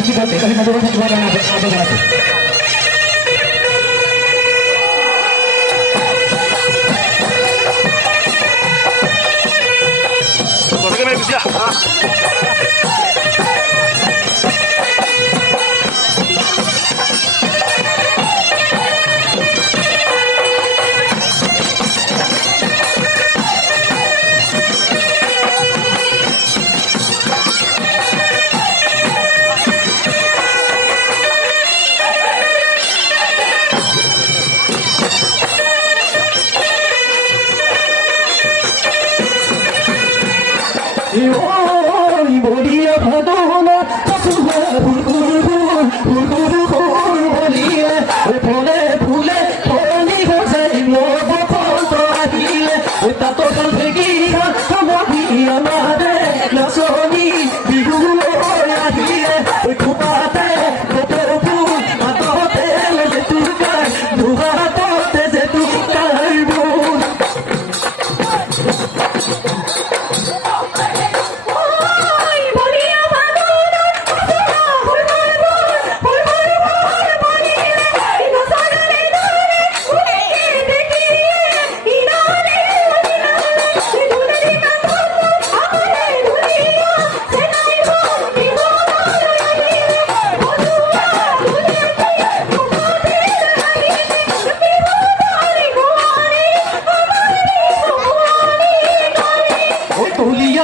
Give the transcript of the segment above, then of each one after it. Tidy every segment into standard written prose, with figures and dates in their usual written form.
উপস্থিত বেকাৰী সদস্য থাকিবৰ কাৰণে আবেদন জনাইছোঁ। বলিয়া ভাদনা বলিয়ে ফলে ফুলে ফলনি গজাই মোৰ বসন্ত আহিলে তাতো ভেগি আমাৰে নাচনি বিহু আহিলে খোপাতে ফুল হাততে জেতুকাৰ দুহাততে জেতুকাৰ বোৰ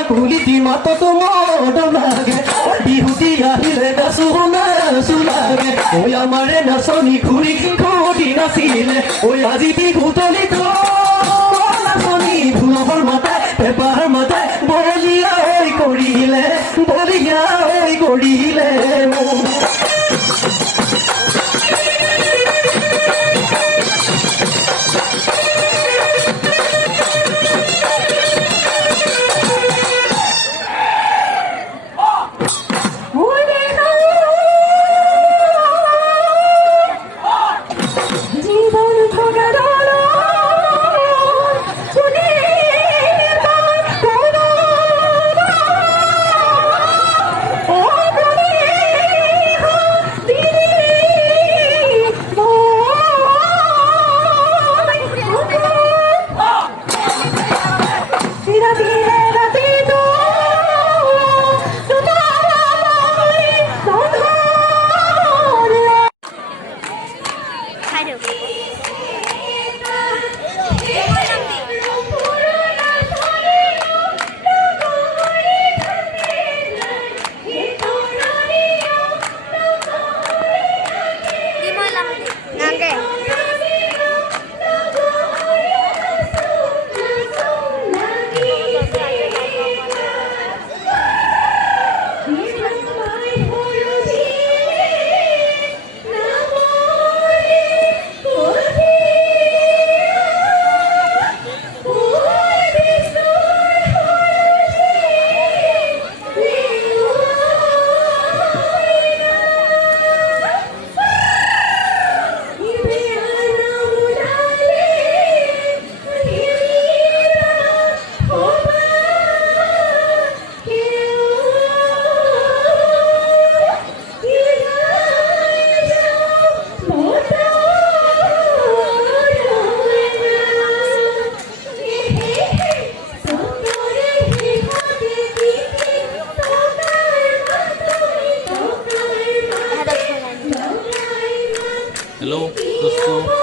কুলিতি মাত তোমার লাগে বিহুতি আহিলে নাচো নাচো লাগে ওই আমারে নাচনি ঘুরি ঘুরি নাচিলে ওই আজি বিহুতলি নাচনি ভুলহর মাথায় পেপার মাথায় বলিয়া ওই করিলে हेलो दोस्तों